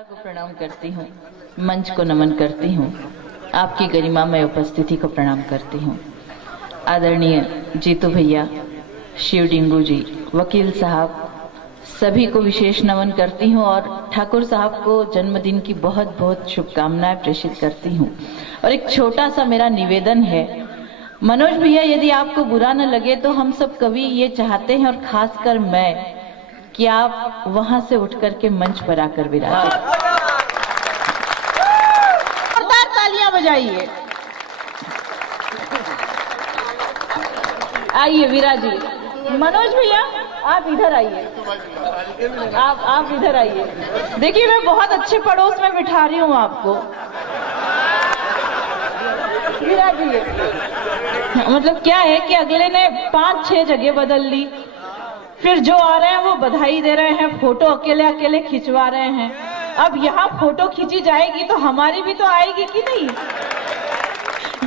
को प्रणाम करती हूँ, मंच को नमन करती हूँ, आपकी गरिमा में उपस्थिति को प्रणाम करती हूँ। आदरणीय जीतू भैया, शिव डिंगू जी, वकील साहब, सभी को विशेष नमन करती हूँ और ठाकुर साहब को जन्मदिन की बहुत बहुत शुभकामनाएं प्रेषित करती हूँ। और एक छोटा सा मेरा निवेदन है, मनोज भैया, यदि आपको बुरा न लगे तो हम सब कवि ये चाहते हैं, और खासकर मैं, कि आप वहां से उठ करके मंच पर आकर विराजें। जोरदार तालियां बजाइए। आइए विराजिए। मनोज भैया, आप इधर आइए, आप इधर आइए। देखिए, मैं बहुत अच्छे पड़ोस में बिठा रही हूँ आपको। विराजिए। मतलब क्या है कि अगले ने 5-6 जगह बदल ली, फिर जो आ रहे हैं वो बधाई दे रहे हैं, फोटो अकेले अकेले खिंचवा रहे हैं। अब यहाँ फोटो खींची जाएगी तो हमारी भी तो आएगी कि नहीं?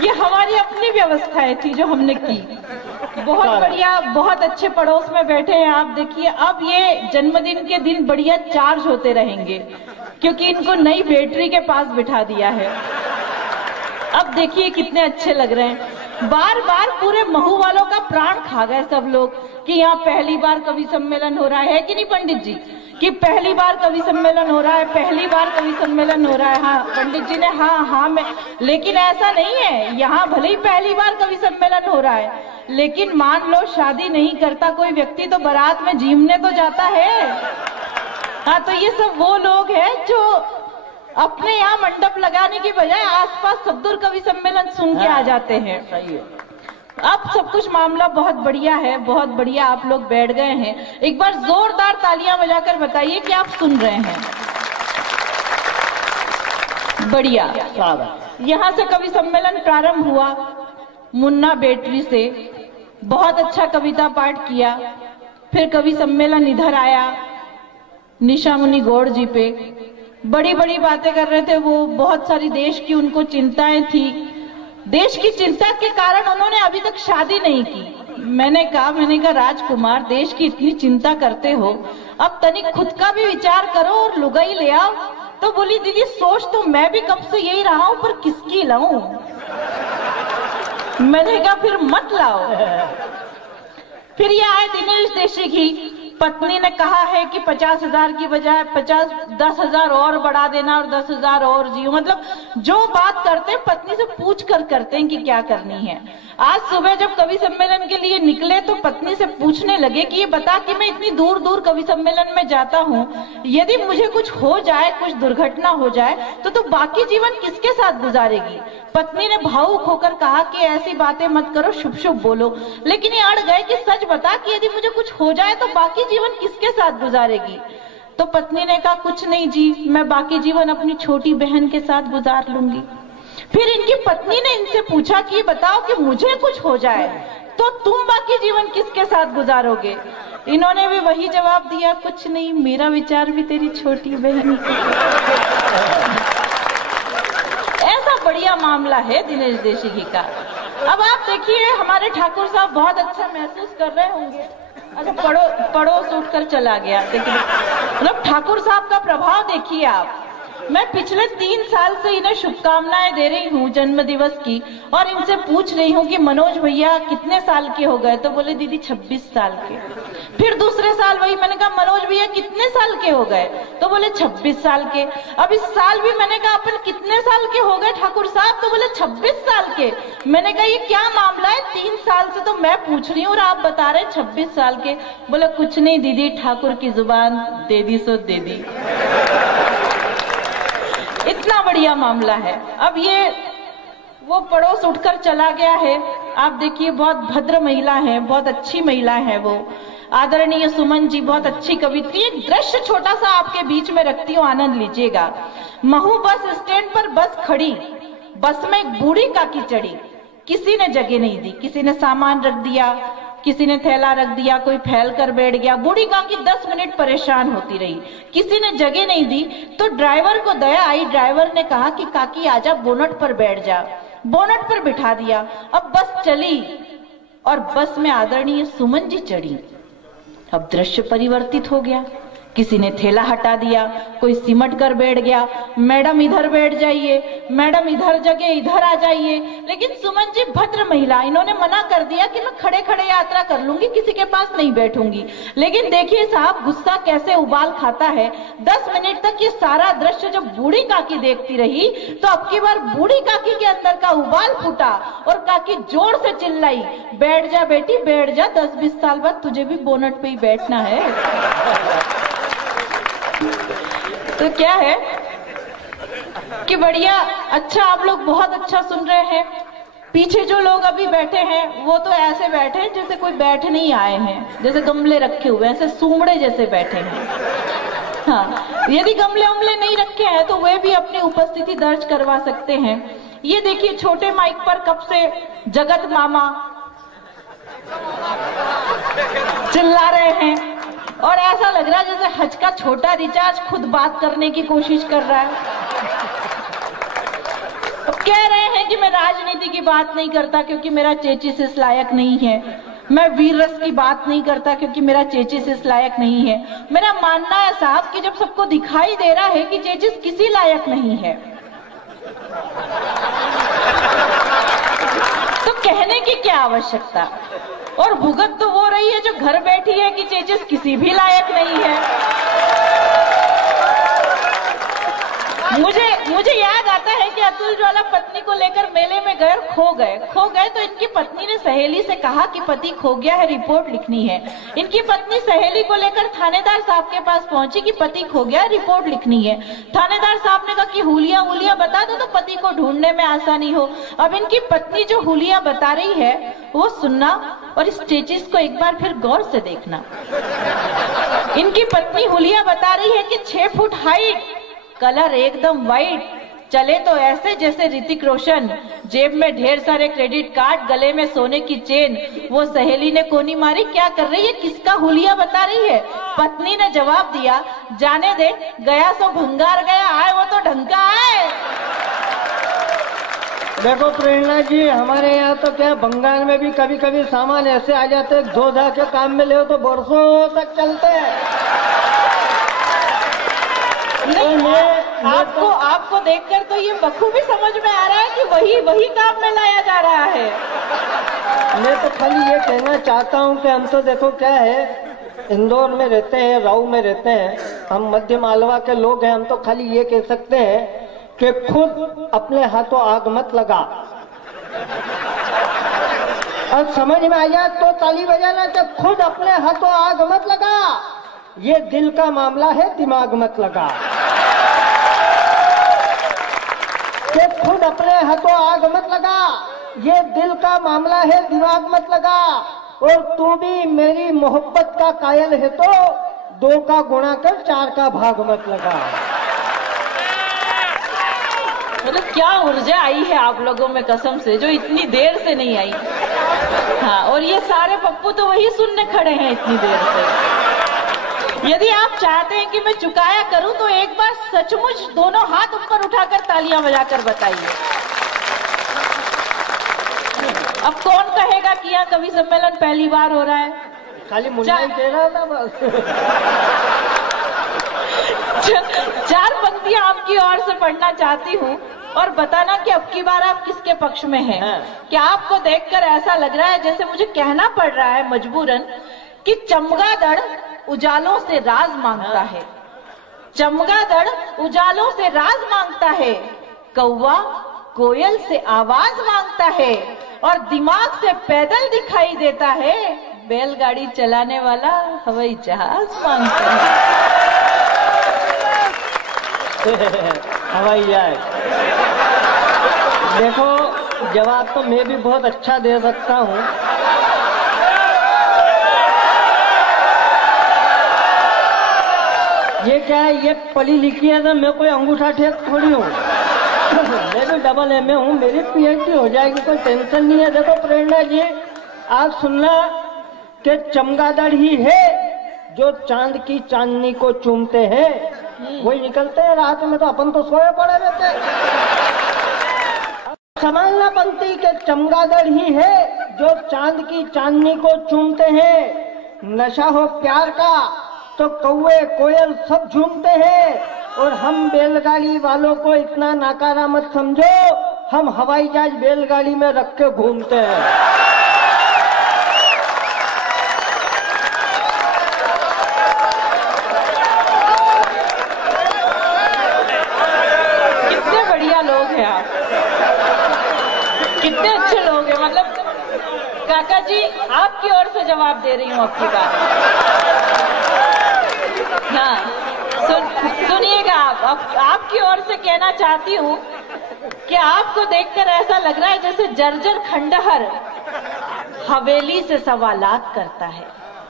ये हमारी अपनी व्यवस्थाएं थी जो हमने की। बहुत बढ़िया, बहुत अच्छे पड़ोस में बैठे हैं आप। देखिए, अब ये जन्मदिन के दिन बढ़िया चार्ज होते रहेंगे, क्योंकि इनको नई बैटरी के पास बिठा दिया है। अब देखिए कितने अच्छे लग रहे हैं। बार बार पूरे महू वालों का प्राण खा गए सब लोग कि यहाँ पहली बार कवि सम्मेलन हो रहा है कि नहीं पंडित जी? कि पहली बार कवि सम्मेलन हो रहा है, पहली बार कवि सम्मेलन हो रहा है। हाँ, पंडित जी ने हाँ में, लेकिन ऐसा नहीं है। यहाँ भले ही पहली बार कवि सम्मेलन हो रहा है, लेकिन मान लो शादी नहीं करता कोई व्यक्ति तो बारात में जीमने तो जाता है। हाँ, तो ये सब वो लोग हैं जो अपने यहाँ मंडप लगाने की बजाय आसपास सब्दुर कवि सम्मेलन सुन के आ जाते हैं। सही है। अब सब कुछ मामला बहुत बढ़िया है, बहुत बढ़िया। आप लोग बैठ गए हैं, एक बार जोरदार तालियां बजाकर बताइए कि आप सुन रहे हैं। बढ़िया। यहाँ से कवि सम्मेलन प्रारंभ हुआ मुन्ना बैटरी से, बहुत अच्छा कविता पाठ किया। फिर कवि सम्मेलन इधर आया निशा मुनि गौड़ जी पे, बड़ी बड़ी बातें कर रहे थे वो। बहुत सारी देश की उनको चिंताएं थी। देश की चिंता के कारण उन्होंने अभी तक शादी नहीं की। मैंने कहा राजकुमार, देश की इतनी चिंता करते हो, अब तनिक खुद का भी विचार करो और लुगाई ले आओ। तो बोली, दीदी सोच तो मैं भी कब से यही रहा हूं, पर किसकी लाऊं? मैंने कहा फिर मत लाओ। फिर ये आए दिनेश देशी की पत्नी ने कहा है कि 50,000 की बजाय 10,000 और बढ़ा देना और 10,000 और जियो। मतलब जो बात करते हैं पत्नी से पूछ कर करते हैं कि क्या करनी है। आज सुबह जब कवि सम्मेलन के लिए निकले तो पत्नी से पूछने लगे कि ये बता कि मैं इतनी दूर दूर कवि सम्मेलन में जाता हूँ, यदि मुझे कुछ हो जाए, कुछ दुर्घटना हो जाए तो बाकी जीवन किसके साथ गुजारेगी? पत्नी ने भावुक होकर कहा कि ऐसी बातें मत करो, शुभ शुभ बोलो। लेकिन ये अड़ गए कि सच बता कि यदि मुझे कुछ हो जाए तो बाकी जीवन किसके साथ गुजारेगी? तो पत्नी ने कहा, कुछ नहीं जी, मैं बाकी जीवन अपनी छोटी बहन के साथ गुजार लूंगी। फिर इनकी पत्नी ने इनसे पूछा कि बताओ कि मुझे कुछ हो जाए तो तुम बाकी जीवन किसके साथ गुजारोगे? इन्होंने भी वही जवाब दिया, कुछ नहीं, मेरा विचार भी तेरी छोटी बहन। ऐसा बढ़िया मामला है दिनेश देशी जी का। अब आप देखिए, हमारे ठाकुर साहब बहुत अच्छा महसूस कर रहे होंगे। अच्छा, पड़ोस उठकर चला गया। देखिए, मतलब ठाकुर साहब का प्रभाव देखिए आप। मैं पिछले 3 साल से इन्हें शुभकामनाएं दे रही हूँ जन्म दिवस की, और इनसे पूछ रही हूँ कि मनोज भैया कितने साल के हो गए? तो बोले दीदी 26 साल के। फिर दूसरे साल वही, मैंने कहा मनोज भैया कितने साल के हो गए? तो बोले 26 साल के। अब इस साल भी मैंने कहा अपन कितने साल के हो गए ठाकुर साहब? तो बोले 26 साल के। मैंने कहा ये क्या मामला है, 3 साल से तो मैं पूछ रही हूँ और आप बता रहे 26 साल के। बोले कुछ नहीं दीदी, ठाकुर की जुबान दे दी सो दे दी। इतना बढ़िया मामला है। अब ये वो पड़ोस उठकर चला गया है। आप देखिए, बहुत भद्र महिला है, बहुत अच्छी महिला है वो। आदरणीय सुमन जी, बहुत अच्छी कवित्री। एक दृश्य छोटा सा आपके बीच में रखती हूँ, आनंद लीजिएगा। महू बस स्टैंड पर बस खड़ी, बस में एक बूढ़ी काकी चढ़ी। किसी ने जगह नहीं दी, किसी ने सामान रख दिया, किसी ने थैला रख दिया, कोई फैल कर बैठ गया। बूढ़ी काकी 10 मिनट परेशान होती रही, किसी ने जगह नहीं दी। तो ड्राइवर को दया आई, ड्राइवर ने कहा कि काकी आजा, बोनट पर बैठ जा। बोनट पर बिठा दिया। अब बस चली और बस में आदरणीय सुमन जी चढ़ी। अब दृश्य परिवर्तित हो गया। किसी ने थैला हटा दिया, कोई सिमट कर बैठ गया, मैडम इधर बैठ जाइए, मैडम इधर जगह इधर आ जाइए। लेकिन सुमन जी भद्र महिला, इन्होंने मना कर दिया कि मैं खड़े खड़े यात्रा कर लूंगी, किसी के पास नहीं बैठूंगी। लेकिन देखिए साहब गुस्सा कैसे उबाल खाता है। 10 मिनट तक ये सारा दृश्य जब बूढ़ी काकी देखती रही तो अब की बार बूढ़ी काकी के अंदर का उबाल फूटा और काकी जोर से चिल्लाई, बैठ जा बेटी बैठ जा, 10-20 साल बाद तुझे भी बोनट पे ही बैठना है। तो क्या है कि बढ़िया, अच्छा आप लोग बहुत अच्छा सुन रहे हैं। पीछे जो लोग अभी बैठे हैं वो तो ऐसे बैठे हैं जैसे कोई बैठ नहीं आए हैं, जैसे गमले रखे हुए हैं, ऐसे सूमड़े जैसे बैठे हैं। हाँ, यदि गमले उमले नहीं रखे हैं तो वे भी अपनी उपस्थिति दर्ज करवा सकते हैं। ये देखिए छोटे माइक पर कब से जगत मामा चिल्ला रहे हैं और ऐसा लग रहा है जैसे हज का छोटा रिचार्ज खुद बात करने की कोशिश कर रहा है। अब कह रहे हैं कि मैं राजनीति की बात नहीं करता क्योंकि मेरा चेचिस इस लायक नहीं है, मैं वीर रस की बात नहीं करता क्योंकि मेरा चेचिस इस लायक नहीं है। मेरा मानना है साहब कि जब सबको दिखाई दे रहा है कि चेचिस किसी लायक नहीं है तो कहने की क्या आवश्यकता। और भुगत तो वो रही है जो घर बैठी है कि चेचिस किसी भी लायक नहीं है। मुझे याद आता है कि अतुल ज्वाला पत्नी को लेकर मेले में गए, खो गए तो इनकी पत्नी ने सहेली से कहा कि पति खो गया है, रिपोर्ट लिखनी है। इनकी पत्नी सहेली को लेकर थानेदार साहब के पास पहुंची कि पति खो गया, रिपोर्ट लिखनी है। थानेदार साहब ने कहा कि हुलिया बता दो तो पति को ढूंढने में आसानी हो। अब इनकी पत्नी जो हुलिया बता रही है वो सुनना और इस चेचिस को एक बार फिर गौर से देखना। इनकी पत्नी हुलिया बता रही है कि 6 फुट हाइट, कलर एकदम वाइट, चले तो ऐसे जैसे ऋतिक रोशन, जेब में ढेर सारे क्रेडिट कार्ड, गले में सोने की चेन। वो सहेली ने कोनी मारी, क्या कर रही है, किसका हुलिया बता रही है। पत्नी ने जवाब दिया, जाने दे, गया सो भंगार गया, आए वो तो ढंग का आए। देखो प्रेरणा जी, हमारे यहाँ तो क्या बंगाल में भी कभी कभी सामान ऐसे आ जाते हैं, धो धा के काम में ले तो बरसों तक चलते हैं। आपको देखकर तो ये बखूबी समझ में आ रहा है कि वही काम में लाया जा रहा है। मैं तो खाली ये कहना चाहता हूँ कि हम तो देखो क्या है, इंदौर में रहते हैं, राऊ में रहते हैं, हम मध्य मालवा के लोग हैं। हम तो खाली ये कह सकते हैं कि खुद अपने हाथों आग मत लगा। और समझ में आ जाए तो ताली बजाना कि खुद अपने हाथों आग मत लगा। ये दिल का मामला है, दिमाग मत लगा। कि खुद अपने हाथों आग मत लगा, ये दिल का मामला है, दिमाग मत लगा। और तू भी मेरी मोहब्बत का कायल है तो 2 का गुणा कर 4 का भाग मत लगा। मतलब क्या ऊर्जा आई है आप लोगों में कसम से, जो इतनी देर से नहीं आई। हाँ, और ये सारे पप्पू तो वही सुनने खड़े हैं इतनी देर से। यदि आप चाहते हैं कि मैं चुकाया करूं तो एक बार सचमुच दोनों हाथ ऊपर उठाकर तालियां बजाकर बताइए। अब कौन कहेगा कि यहाँ कवि सम्मेलन पहली बार हो रहा है। खाली मुन्ना ही कह रहा था बस। 4 पंक्तियां आपकी ओर से पढ़ना चाहती हूँ और बताना कि अब की बार आप किसके पक्ष में हैं। क्या आपको देखकर ऐसा लग रहा है जैसे मुझे कहना पड़ रहा है मजबूरन कि चमगादड़ उजालों से राज मांगता है, चमगादड़ उजालों से राज मांगता है, कौवा कोयल से आवाज मांगता है और दिमाग से पैदल दिखाई देता है, बैलगाड़ी चलाने वाला हवाई जहाज मांगता है। हवाई जहाज। देखो जवाब तो मैं भी बहुत अच्छा दे सकता हूँ। ये क्या है, ये पढ़ी लिखी है तो मैं कोई अंगूठा टेक थोड़ी हूँ। मैं भी डबल एमए हूँ, मेरी पीएचडी हो जाएगी, कोई टेंशन नहीं है। देखो प्रेरणा जी, आप सुनना कि चमगादड़ ही है जो चांद की चांदनी को चूमते हैं, वही निकलते हैं रात में, तो अपन तो सोए पड़े रहते। समझना पंक्ति के चमगादड़ ही है जो चांद की चांदनी को चूमते हैं। नशा हो प्यार का तो कौवे कोयल सब झूमते हैं। और हम बैलगाड़ी वालों को इतना नाकारा मत समझो, हम हवाई जहाज बैलगाड़ी में रख के घूमते हैं। कितने बढ़िया लोग हैं आप, कितने अच्छे लोग हैं। मतलब काका जी आपकी ओर से जवाब दे रही हूँ आपकी बात। हाँ सुनिएगा, आप आपकी ओर से कहना चाहती हूँ कि आपको देखकर ऐसा लग रहा है जैसे जर्जर खंडहर हवेली से सवालात करता है।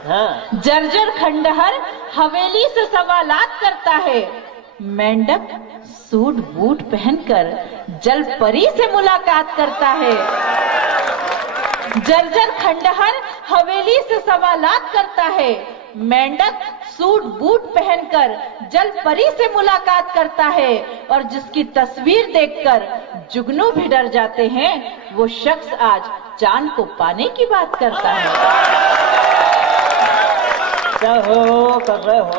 हाँ। जर्जर खंडहर हवेली से सवालात करता है। मेंढक सूट बूट पहनकर जल परी से मुलाकात करता है। जर्जर खंडहर हवेली से सवालात करता है। मेंढक सूट बूट पहनकर जल परी से मुलाकात करता है। और जिसकी तस्वीर देखकर जुगनू भी डर जाते हैं, वो शख्स आज चांद को पाने की बात करता है। क्या हो कर रहे हो?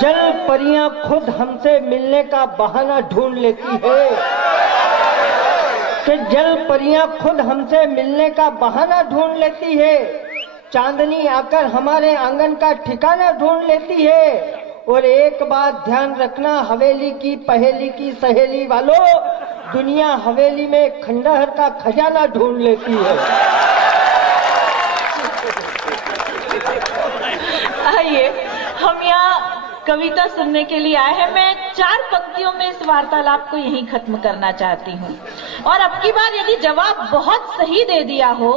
जल परियां खुद हमसे मिलने का बहाना ढूंढ लेती है कि जल परियां खुद हमसे मिलने का बहाना ढूंढ लेती है। चांदनी आकर हमारे आंगन का ठिकाना ढूंढ लेती है। और एक बात ध्यान रखना हवेली की पहेली की सहेली वालों, दुनिया हवेली में खंडहर का खजाना ढूंढ लेती है। आइए हम यहाँ कविता सुनने के लिए आए हैं। मैं 4 पंक्तियों में इस वार्तालाप को यहीं खत्म करना चाहती हूँ। और अब की बार यदि जवाब बहुत सही दे दिया हो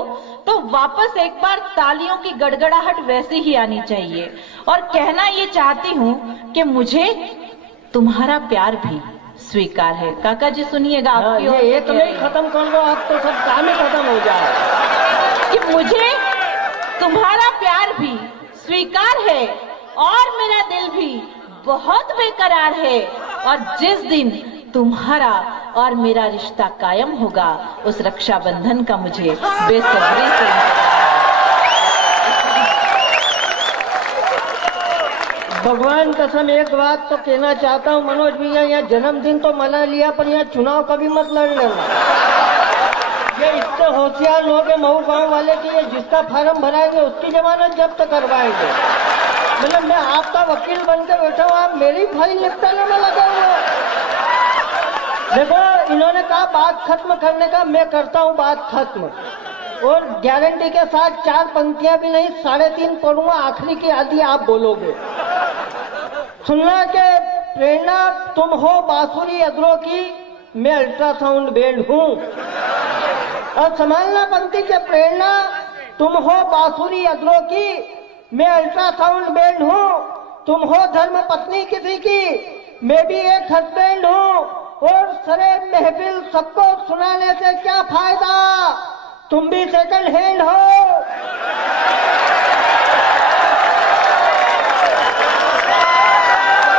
तो वापस एक बार तालियों की गड़गड़ाहट वैसी ही आनी चाहिए। और कहना ये चाहती हूँ कि मुझे तुम्हारा प्यार भी स्वीकार है। काका जी सुनिएगा, आपकी ओर ये तो नहीं खत्म कर दो, आप तो सब काम ही खत्म हो जाए। कि मुझे तुम्हारा प्यार भी स्वीकार है और मेरा दिल भी बहुत बेकरार है। और जिस दिन तुम्हारा और मेरा रिश्ता कायम होगा, उस रक्षाबंधन का मुझे बेसब्री से भगवान कसम एक बात तो कहना चाहता हूँ मनोज भैया, यहाँ जन्मदिन तो मना लिया पर यहाँ चुनाव कभी मत लड़ लेना। ये इतने होशियार लोग हैं मऊ गांव वाले कि ये जिसका फार्म भराएंगे उसकी जमानत जब्त करवाएंगे। मतलब मैं आपका वकील बनकर बैठा हूँ, आप मेरी फाइल निपटाने में लगे हुए। देखो इन्होंने कहा बात खत्म करने का, मैं करता हूँ बात खत्म। और गारंटी के साथ 4 पंक्तियां भी नहीं 3.5 पढ़ूंगा, आखिरी की आधी आप बोलोगे। सुनना के प्रेरणा तुम हो बांसुरी अदरों की, मैं अल्ट्रासाउंड बैंड हूँ। और संभालना पंक्ति के प्रेरणा तुम हो बांसुरी अदरों की, मैं अल्ट्रासाउंड बैंड हूँ। तुम हो धर्म पत्नी किसी की, मैं भी एक हस्बैंड हूँ। और सरे महफिल सबको सुनाने से क्या फायदा, तुम भी सेकंड हैंड हो।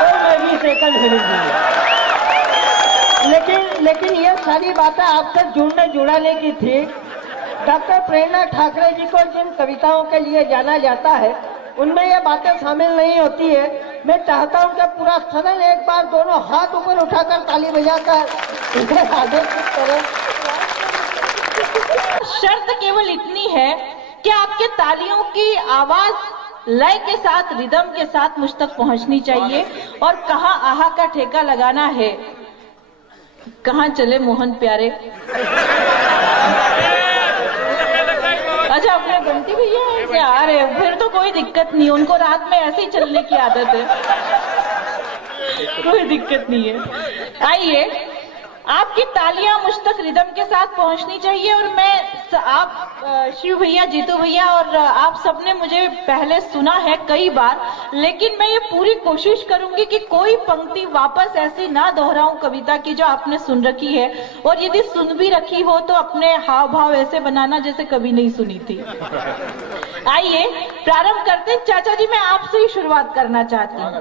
और मैं भी सेकंड हैंड हूँ। लेकिन ये सारी बातें आपसे जुड़ाने की थी। डॉक्टर प्रेरणा ठाकरे जी को जिन कविताओं के लिए जाना जाता है उनमें ये बातें शामिल नहीं होती है। मैं चाहता हूं कि पूरा सदन एक बार दोनों हाथ ऊपर उठाकर ताली बजाकर इन्हें आदर्शित करें। शर्त केवल इतनी है कि आपके तालियों की आवाज लय के साथ, रिदम के साथ मुझ तक पहुंचनी चाहिए। और कहाँ आहा का ठेका लगाना है, कहाँ चले मोहन प्यारे। अच्छा अपने बंटी भैया ऐसे आ रहे हैं, फिर तो कोई दिक्कत नहीं, उनको रात में ऐसे ही चलने की आदत है, कोई दिक्कत नहीं है। आइए आपकी तालियां मुझ तक रिदम के साथ पहुंचनी चाहिए। और मैं आप शिव भैया, जीतू भैया और आप सबने मुझे पहले सुना है कई बार, लेकिन मैं ये पूरी कोशिश करूंगी कि कोई पंक्ति वापस ऐसी ना दोहराऊं कविता की जो आपने सुन रखी है। और यदि सुन भी रखी हो तो अपने हाव भाव ऐसे बनाना जैसे कभी नहीं सुनी थी। आइए प्रारंभ करते हैं। चाचा जी मैं आपसे ही शुरुआत करना चाहती हूँ।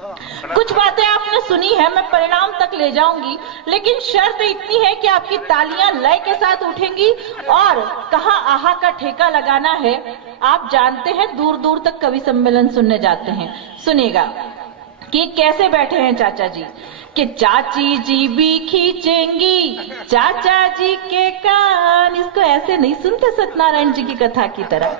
कुछ बातें आपने सुनी है, मैं परिणाम तक ले जाऊंगी, लेकिन शर्त इतनी है कि आपकी तालियां लय के साथ उठेंगी और कहाँ आहा का ठेका लगाना है। आप जानते हैं दूर दूर तक कवि सम्मेलन सुनने जाते हैं। सुनिएगा कि कैसे बैठे हैं चाचा जी, कि चाची जी भी खींचेंगी चाचा जी के कान। इसको ऐसे नहीं सुनते सत्यनारायण जी की कथा की तरह।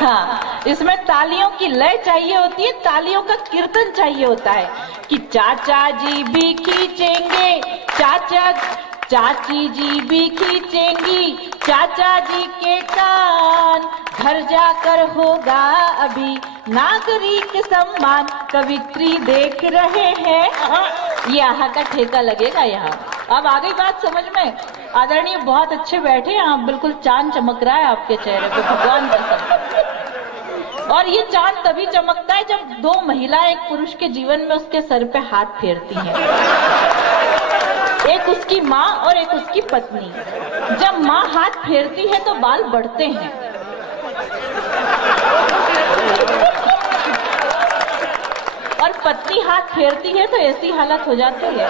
हाँ, इसमें तालियों की लय चाहिए होती है, तालियों का कीर्तन चाहिए होता है कि चाचा जी भी खींचेंगे चाची जी भी खींचेंगी चाचा जी के कान। घर जाकर होगा अभी नागरिक सम्मान, कवित्री देख रहे हैं। ये आहा का ठेका लगेगा यहाँ। अब आ गई बात समझ में? आदरणीय बहुत अच्छे बैठे हैं आप, बिल्कुल चांद चमक रहा है आपके चेहरे पे, भगवान कसम। और ये चांद तभी चमकता है जब दो महिलाएं एक पुरुष के जीवन में उसके सर पे हाथ फेरती हैं। एक उसकी माँ और एक उसकी पत्नी। जब माँ हाथ फेरती है तो बाल बढ़ते हैं, और पत्नी हाथ फेरती है तो ऐसी हालत हो जाती है।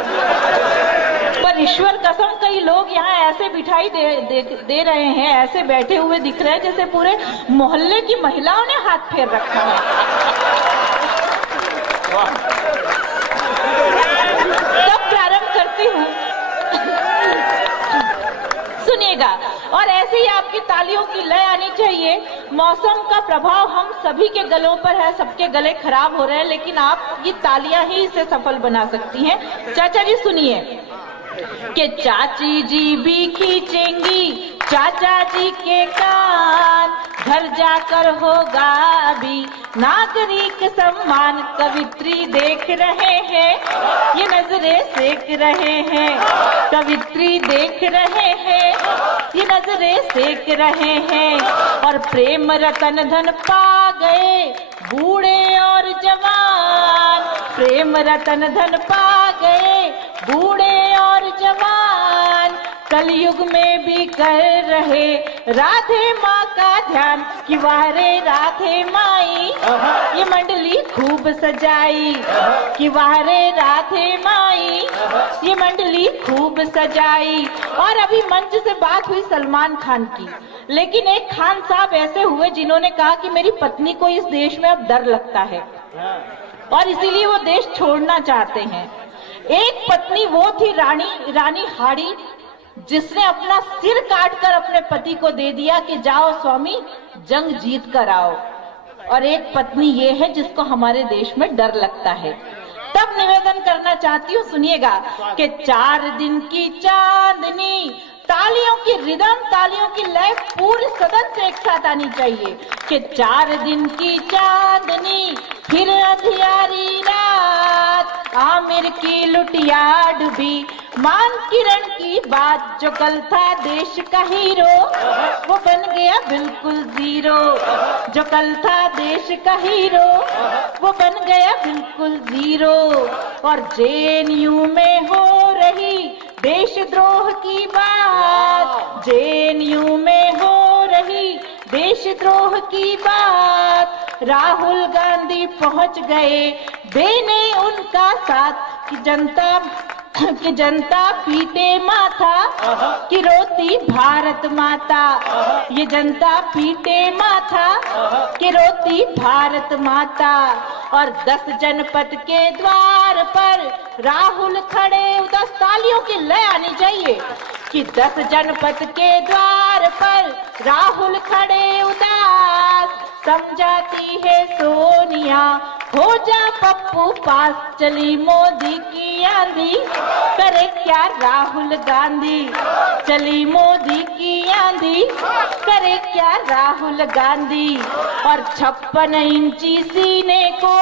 पर ईश्वर कसम कई लोग यहाँ ऐसे बिठाई दे रहे हैं, ऐसे बैठे हुए दिख रहे हैं जैसे पूरे मोहल्ले की महिलाओं ने हाथ फेर रखा है। तब प्रारंभ करती हूँ, सुनिएगा। और ऐसे ही आपकी तालियों की लय आनी चाहिए। मौसम का प्रभाव हम सभी के गलों पर है, सबके गले खराब हो रहे हैं, लेकिन आपकी तालियां ही इसे सफल बना सकती हैं। चाचा जी सुनिए कि चाची जी भी खींचेंगी चाचा जी के कान। घर जाकर होगा अभी नागरिक सम्मान, कवित्री देख रहे हैं, ये नजरें सेक रहे हैं। कवित्री देख रहे हैं, ये नजरें सेक रहे हैं। और प्रेम रतन धन पा गए बूढ़े और जवान। प्रेम रतन धन पा गए बूढ़े और जवान। कलयुग में भी कर रहे राधे माँ का ध्यान, कि वारे राधे माई ये मंडली खूब सजाई। कि वारे राधे माई ये मंडली खूब सजाई। और अभी मंच से बात हुई सलमान खान की, लेकिन एक खान साहब ऐसे हुए जिन्होंने कहा कि मेरी पत्नी को इस देश में अब डर लगता है और इसीलिए वो देश छोड़ना चाहते हैं। एक पत्नी वो थी रानी हाड़ी, जिसने अपना सिर काटकर अपने पति को दे दिया कि जाओ स्वामी जंग जीत कर आओ। और एक पत्नी ये है जिसको हमारे देश में डर लगता है। तब निवेदन करना चाहती हूँ, सुनिएगा कि 4 दिन की चांदनी, तालियों की रिदम, तालियों की लय पूरे सदन से एक साथ आनी चाहिए कि 4 दिन की चांदनी फिर अंधियारी रात। आमिर की लुटिया डूबी मान किरण की बात, जो कल था देश का हीरो वो बन गया बिल्कुल जीरो। जो कल था देश का हीरो वो बन गया बिल्कुल जीरो। और जेएनयू में हो रही देशद्रोह की बात, जेएनयू में हो रही देशद्रोह की बात। राहुल गांधी पहुंच गए देने उनका साथ, कि जनता पीटे माथा कि रोती भारत माता। ये जनता पीटे माथा कि रोती भारत माता। और 10 जनपद के द्वार पर राहुल खड़े, 10 तालियों की लय आनी चाहिए कि 10 जनपद के द्वार पर राहुल खड़े उदास। समझाती है सोनिया हो जा पप्पू पास, चली मोदी की आंधी करे क्या राहुल गांधी। चली मोदी की आंधी करे क्या राहुल गांधी। और 56 इंची सीने को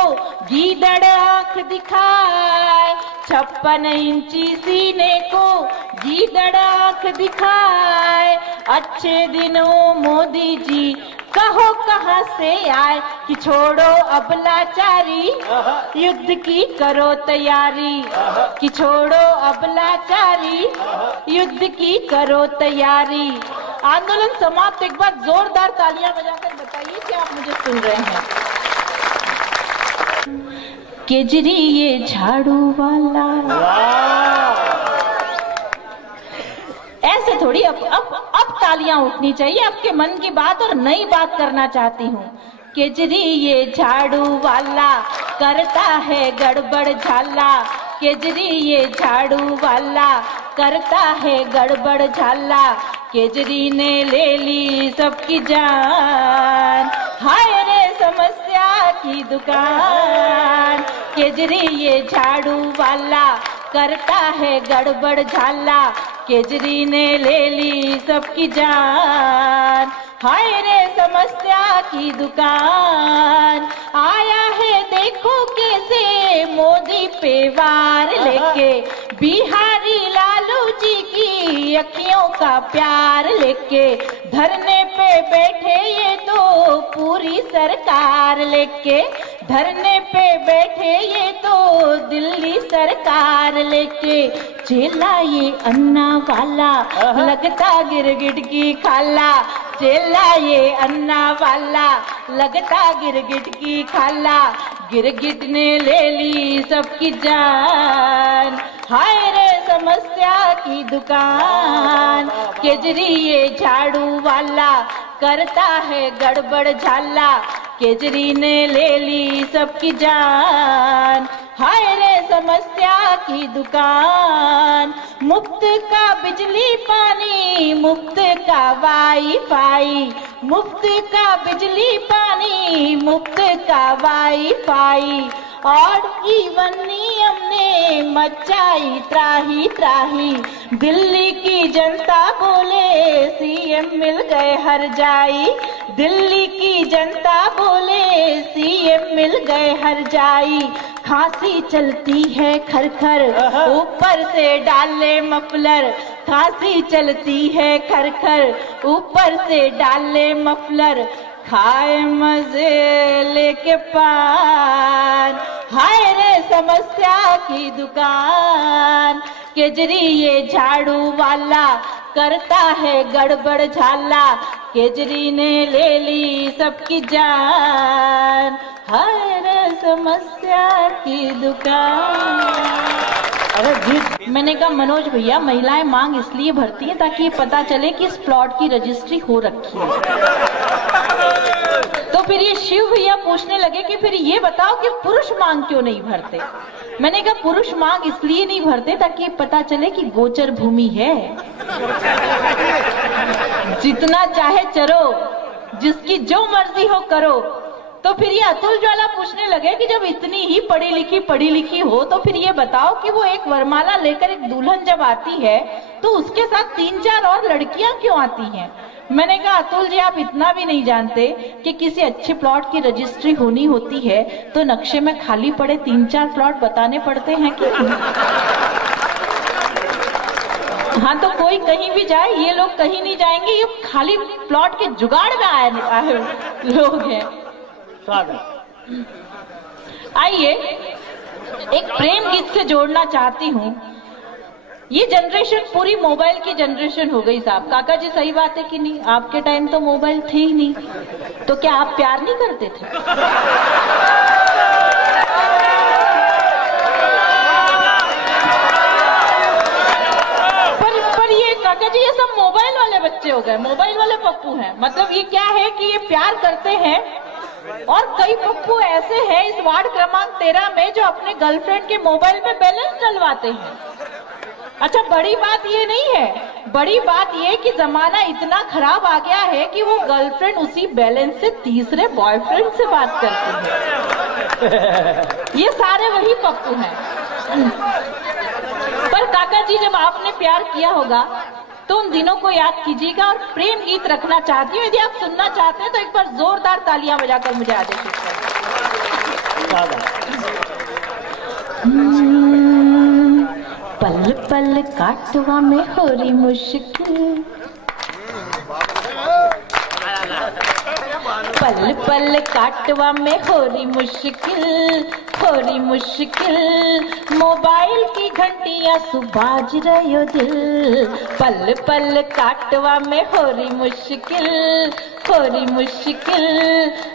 गीदड़ आंख दिखाए, 56 इंची सीने को गीदड़ आंख दिखाए। अच्छे दिनों मोदी जी कहो कहाँ से आए, कि छोड़ो अब लाचारी युद्ध की करो तैयारी। कि छोड़ो अब लाचारी युद्ध की करो तैयारी। आंदोलन समाप्त। एक बार जोरदार तालियां बजाकर बताइए कि आप मुझे सुन रहे हैं। केजरी ये झाड़ू वाला। ऐसे थोड़ी, अब तालियां उठनी चाहिए। आपके मन की बात और नई बात करना चाहती हूँ। केजरी ये झाड़ू वाला करता है गड़बड़ झाला। केजरी ये झाड़ू वाला करता है गड़बड़ झाला। केजरी ने ले ली सबकी जान, हाय रे समस्या की दुकान। केजरी ये झाड़ू वाला करता है गड़बड़ झाला। केजरी ने ले ली सबकी जान, हाय रे समस्या की दुकान। आया है देखो कैसे मोदी पे वार लेके, बिहारी लालू जी की अखियों का प्यार लेके। धरने पे बैठे ये तो पूरी सरकार लेके, धरने पे बैठे ये तो दिल्ली सरकार लेके। चेला ये अन्ना वाला लगता गिरगिट की खाला। चेला ये अन्ना वाला लगता गिरगिट की खाला। गिरगिट ने ले ली सबकी जान, हाय रे समस्या की दुकान। केजरी ये झाड़ू वाला करता है गड़बड़ झाला। केजरी ने ले ली सबकी जान, हाय रे समस्या की दुकान। मुफ्त का बिजली पानी, मुफ्त का वाईफाई, मुफ्त का बिजली पानी, मुफ्त का वाईफाई। और इवन नियम ने मचाई त्राही त्राही। दिल्ली की जनता बोले सीएम मिल गए हर जाई। दिल्ली की जनता बोले सीएम मिल गए हर जाई। खांसी चलती है खरखर ऊपर से डाले मफलर। खांसी चलती है खरखर ऊपर से डाले मफलर। खाए मजे लेके पान, हाय रे समस्या की दुकान। केजरी ये झाड़ू वाला करता है गड़बड़ झाला। केजरी ने ले ली सबकी जान, हाय रे समस्या की दुकान। अरे जी, मैंने कहा मनोज भैया महिलाएं मांग इसलिए भरती हैं ताकि ये पता चले कि इस प्लॉट की रजिस्ट्री हो रखी है। तो फिर ये शिव भैया पूछने लगे कि फिर ये बताओ कि पुरुष मांग क्यों नहीं भरते। मैंने कहा पुरुष मांग इसलिए नहीं भरते ताकि पता चले कि गोचर भूमि है। जितना चाहे चरो, जिसकी जो मर्जी हो करो। तो फिर ये अतुल ज्वाला पूछने लगे कि जब इतनी ही पढ़ी लिखी हो तो फिर ये बताओ कि वो एक वरमाला लेकर एक दुल्हन जब आती है तो उसके साथ 3-4 और लड़कियां क्यों आती हैं। मैंने कहा अतुल जी आप इतना भी नहीं जानते कि किसी अच्छे प्लॉट की रजिस्ट्री होनी होती है तो नक्शे में खाली पड़े 3-4 प्लॉट बताने पड़ते हैं कि हाँ। तो कोई कहीं भी जाए, ये लोग कहीं नहीं जाएंगे, ये खाली प्लॉट के जुगाड़ में आए लोग हैं। आइए एक प्रेम गीत से जोड़ना चाहती हूँ। ये जनरेशन पूरी मोबाइल की जनरेशन हो गई साहब। काका जी सही बात है कि नहीं? आपके टाइम तो मोबाइल थे ही नहीं, तो क्या आप प्यार नहीं करते थे? पर ये काका जी ये सब मोबाइल वाले बच्चे हो गए, मोबाइल वाले पप्पू हैं। मतलब ये क्या है कि ये प्यार करते हैं और कई पप्पू ऐसे हैं इस वार्ड क्रमांक 13 में जो अपने गर्लफ्रेंड के मोबाइल में बैलेंस डलवाते हैं। अच्छा बड़ी बात ये नहीं है, बड़ी बात ये कि जमाना इतना खराब आ गया है कि वो गर्लफ्रेंड उसी बैलेंस से तीसरे बॉयफ्रेंड से बात करती है। ये सारे वही पप्पू हैं। पर काका जी जब आपने प्यार किया होगा तो उन दिनों को याद कीजिएगा और प्रेम गीत रखना चाहती हूँ। यदि आप सुनना चाहते हैं तो एक बार जोरदार तालियां बजाकर मुझे आदेशित करें। पल पल काटवा में हो रही मुश्किल, पल पल काटवा में हो रही मुश्किल, थोड़ी मुश्किल, मोबाइल की घंटियां सुबाज रहो दिल, पल पल काटवा में हो रही मुश्किल, थोड़ी मुश्किल,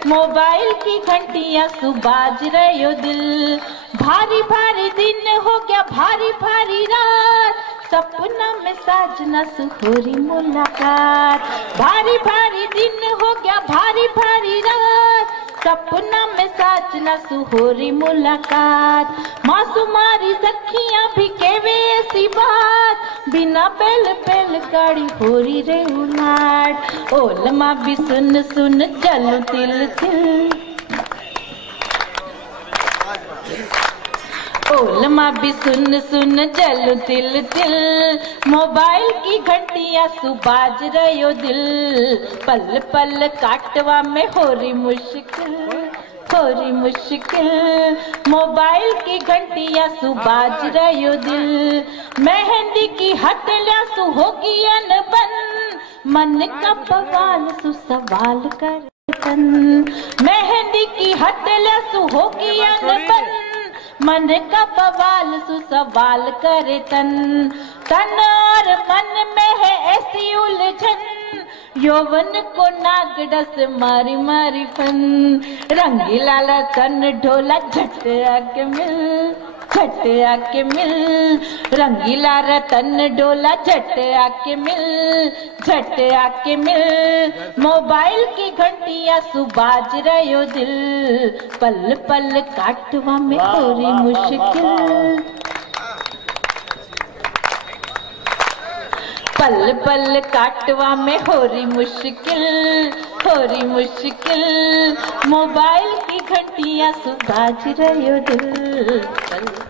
मोबाइल की घंटियां सुबाज रहो दिल। भारी भारी दिन हो गया भारी भारी रात, सपना में साजना सुहोरी मुलाकात। भारी भारी दिन हो गया भारी भारी रात, सपना में साजना सुहोरी मुलाकात। मासूमारी सखियां भी केवे ऐसी बात, बिना बेल बेल गाड़ी होरी रे उलाट। ओलमा भी सुन सुन चलो तिल तिल, ओलमा भी सुन सुन चलो तिल तिल, मोबाइल की घंटियां सुबाज रहो दिल, पल पल काटवा में हो रही मुश्किल, थोड़ी मुश्किल, मोबाइल की घंटियां सुबाज रहो दिल। मेहंदी की हथेलियां सु होगी अनबन, मन का बवाल सु सवाल कर तन। मेहंदी की हथेलियां सु होगी अनबन, मन का बवाल सु सवाल करे तन। तन और मन में है ऐसी उलझन, यौवन को नागडस मारी मारी फन। रंगीला तन ढोला झट आके मिल, झट आके मिल, रंगीला रतन डोला झट आके मिल, झट आके मिल। मोबाइल की घंटियां सुबाज रहो दिल, पल पल काटवा में हो रही मुश्किल, पल पल काटवा में हो रही मुश्किल, हो रही मुश्किल। मोबाइल की घंटियां सुबाज रहो दिल।